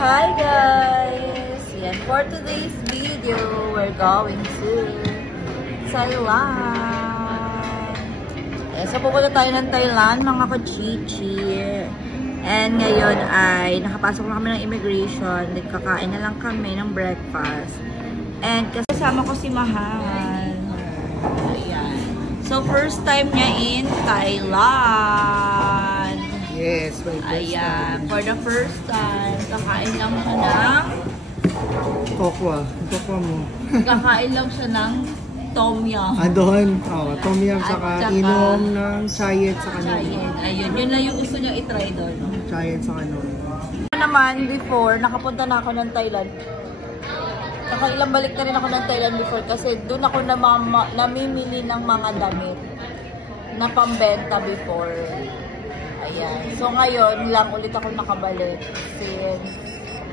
Hi guys! Yan, for today's video, we're going to Thailand. Yes, so pupunta tayo ng Thailand, mga kachichi. And ngayon ay nakapasok na kami ng immigration. Nagkakain na lang kami ng breakfast. And kasama ko si Mahal. Ayan. So first time niya in Thailand. Yes, for the first time. For the first time, kakain lang siya ng Tokwa. Tokwa mo. kakain lang siya ng tom yum. Doon. Tom yum, saka inom ng chayet, saka Chayet. Ayun, yun lang yung gusto niya itry doon. Chayet, saka Naman, before, nakapunta na ako ng Thailand. Nakailang balik na rin ako ng Thailand before kasi doon ako namimili ng mga damit na pambenta before. Ayan. So ngayon lang ulit ako nakabalik since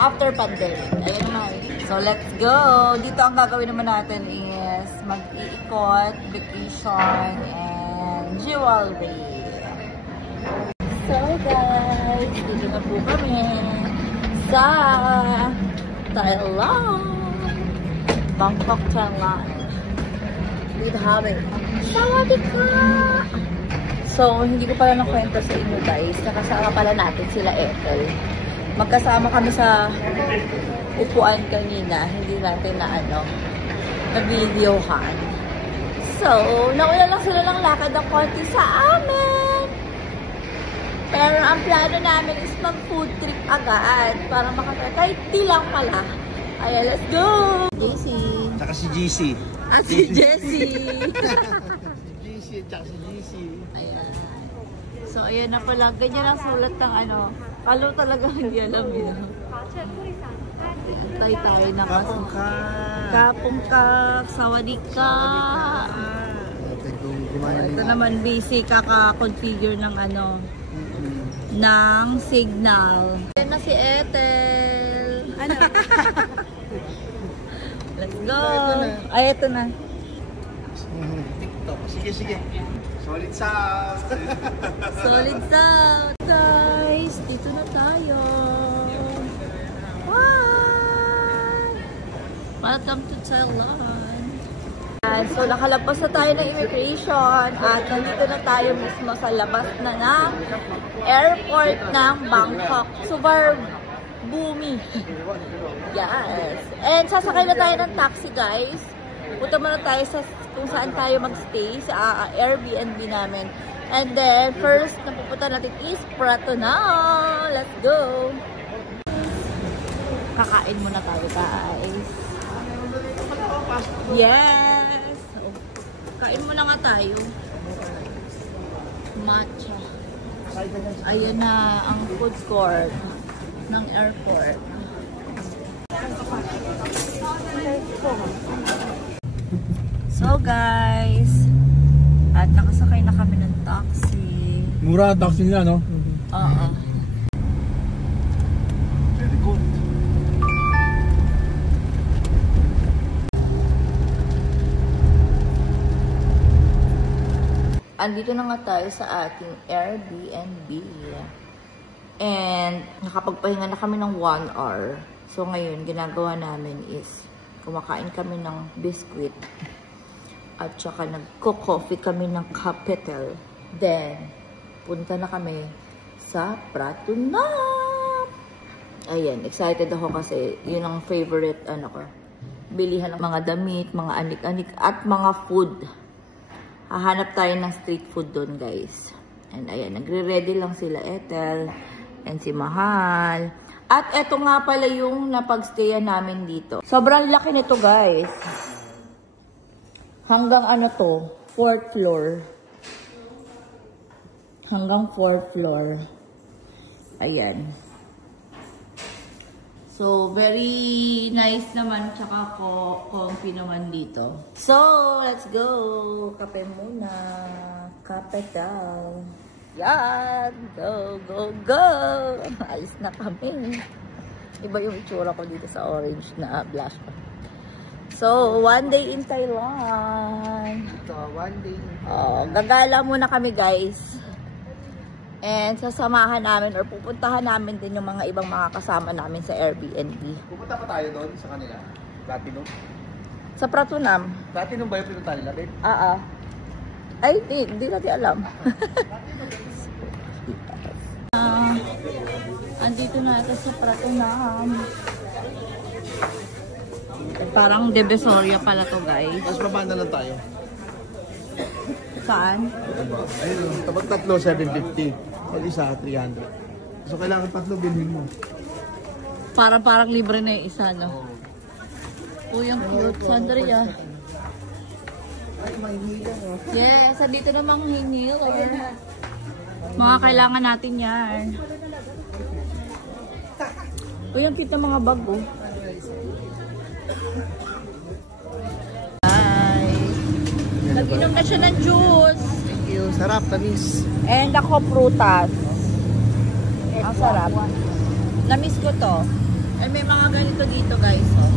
after pandemic. Ayan na. So let's go! Dito ang gagawin naman natin is mag-iikot, vacation, and jewelry. So guys, dito na po kami sa Thailand. Bangkok, Thailand. With Habit. Sawadee ka! So, hindi ko pala nakwento sa inyo guys. Nakasama pala natin sila Ethel. Magkasama kami sa upuan kanina. Hindi natin na videohan. So, nauna lang sila ng lakad ng konti sa amin. Pero ang plano namin is mag-food trip agad. Para makapala. Kahit di lang pala. Ayan, let's go! JC. Tsaka si GC. Si Jessie. Si GC, tsaka si GC. Ayan. So, ayan na pala. Ganyan ang sulat ng kalo talaga hindi alam yun. Antay tayo na Kapungkak. Kapungkak. Sawadee ka. Ito naman busy kaka-configure ng ng signal. Ayan na si Ethel. Let's go. Ay, ito na. TikTok. Sige. Solid sound. Solid sound. Guys, dito na tayo. Wow! Welcome to Thailand. So, nakalabas na tayo ng immigration at nandito na tayo mismo sa labas na ng airport ng Bangkok. Super boomy. Yes. And sasakay na tayo ng taxi, guys. Punta muna tayo sa kung saan tayo magstay sa Airbnb namin. And then, first na pupunta natin is Prato now. Let's go! Kakain muna tayo, guys. Yes! Kain muna nga tayo. Matcha. Ayan na ang food court ng airport. So guys, at nakasakay na kami ng taxi. Mura ang taxi nila, no? Oo. Very good. Andito na nga tayo sa ating Airbnb. And nakapagpahinga na kami ng 1 hour. So ngayon, ginagawa namin is kumakain kami ng biscuit. At saka nagko-coffee kami ng Capital. Then, punta na kami sa Prato na. Ayan, excited ako kasi yun ang favorite bilihan ng mga damit, mga anik-anik at mga food. Hahanap tayo ng street food doon, guys. And ayan, nagre-ready lang sila Ethel and si Mahal. At eto nga pala yung napagstayan namin dito. Sobrang laki nito, guys. Hanggang 4th floor. Hanggang 4th floor. Ayan. So, very nice naman, tsaka comfy naman dito. So, let's go! Kape muna. Kape daw. Yan! Go, go, go! Alis na kami. Iba yung itsura ko dito sa orange na blush. So, 1 day in Thailand. Ito, 1 day. Gagala muna kami, guys. And sasamahan namin or pupuntahan namin din yung mga ibang mga kasama namin sa Airbnb. Pupunta pa tayo doon sa kanila? Platinum? Sa Pratunam. Platinum ba yung pinunta nila, babe? Ay, hindi natin alam. Andito na ito sa Pratunam. Parang Divisoria pala to, guys. Mas baba na lang tayo. Saan? Ayun, tapos tatlo, 750. Pag isa, 300. So, kailangan tatlo bilhin mo. Parang libre na yung isa, no? Uy, ang cute. Sandria. Ay, may hilang, oh. Yes, andito namang hinil. Mga kailangan natin yan. Uy, ang cute ng mga bag, oh. Nag-inom na siya ng juice. Thank you. Sarap, tamis. And ako prutas. Ang sarap. Namiss ko to. And may mga ganito dito, guys. Oh.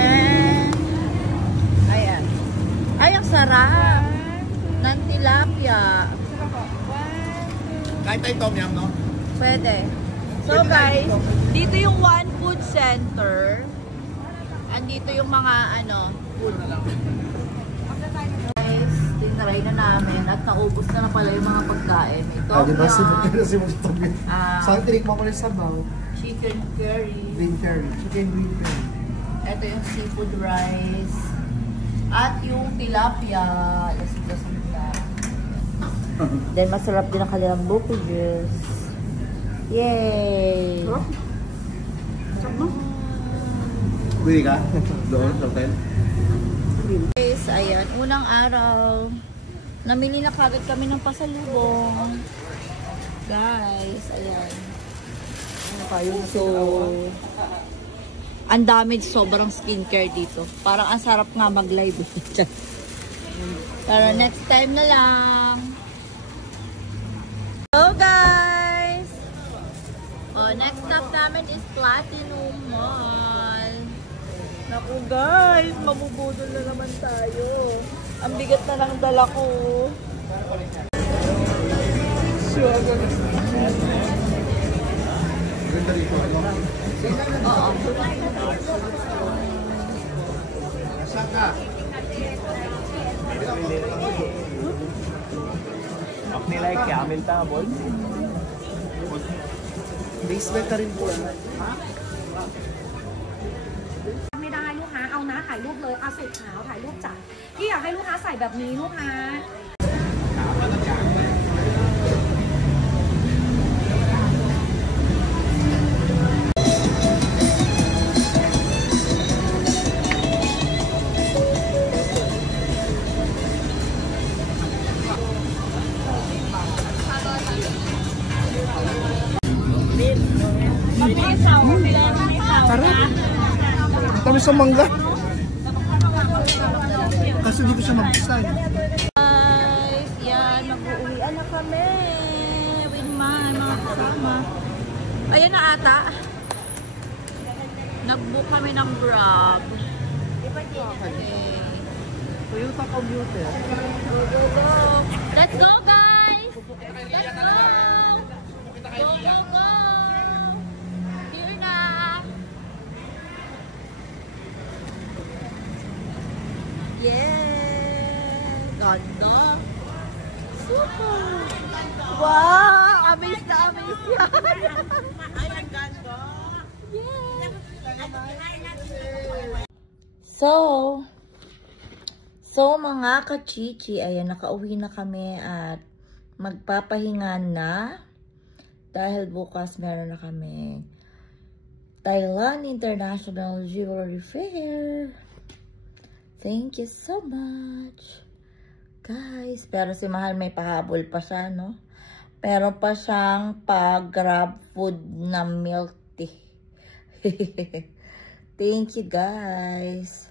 And ayan. Ay, ang sarap. Ng tilapia. Kahit tayo tom yum, no? Pwede. So guys, dito yung One Food Center. Andito yung mga food. Guys, tinry na namin at naubos na pala yung mga pagkain. May tom yum, Saan tinikman ko na yung sabaw? chicken curry, Green curry. Chicken green curry. ito yung seafood rice, at yung tilapia. Lasing-lasing na. Then masarap din ang kanilang buko juice. Yay! Bili ka? Doon, sa hotel? Guys, ayan. Unang araw. Namili na kagad kami ng pasalubong. Guys, ayan. So, ang dami, sobrang skincare dito. Parang ang sarap nga mag-live. Pero next time na lang. Hello guys! Next stop namin is Platinum Mall. Naku guys, mabubudol na naman tayo. Ang bigat na ng dala ko. Oo. Ako nila yung camel tabon. Basement na rin po. ไม่ได้ลูกค้าเอานะถ่ายรูปเลยเอาสูตรขาวถ่ายรูปจัดพี่อยากให้ลูกค้าใส่แบบนี้ลูกค้า Sarap. Kami sa mangga. Kasi di ko siya mag-design. Guys, yan, mag-uuwian na kami with my mga kasama. Ayan na ata. Nag-book kami ng Grab. Okay. Toyota Commuter. Go, go, go. Let's go, guys! Let's go! Go, go, go! Here na! Yeah! Ganda! Super! Wow! Amaze na amaze yan! Ay, ang ganda! Yeah! So mga kachichi, ayan, nakauwi na kami at magpapahinga na dahil bukas meron na kami Thailand International Jewelry Fair. Thank you so much, guys. Pero si Mahal may pahabol pa siya, no? Pero pa siyang pag-grab food na milk tea. Thank you, guys.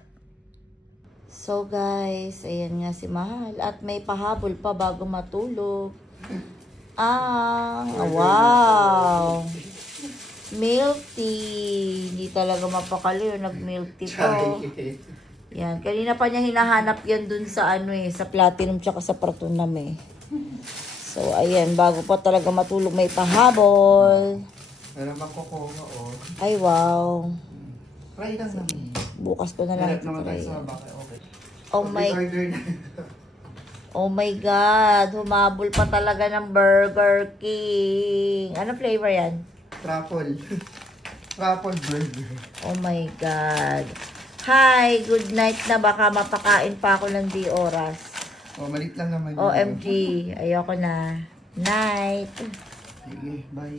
So guys, ayan nga si Mahal at may pahabol pa bago matulog. Wow! Milk tea. Hindi talaga mapakali yung nag-milk tea po. Yan. Kanina pa niya hinahanap yan dun sa ano eh, sa Platinum tsaka sa Pratunam eh. So, ayan. Bago pa talaga matulog, may pahabol. Meron bang kukuha o? Ay, wow. Try lang naman. Bukas ko na lang. Harap naman tayo sa baka. Okay. Oh my, Order na. oh my God. Humabol pa talaga ng Burger King. Ano flavor yan? Truffle. Truffle burger. Oh my God. Hi, good night na. Baka mapakain pa ako ng di oras. Oh, malit lang naman. OMG. Ayoko na. Night. Sige, bye.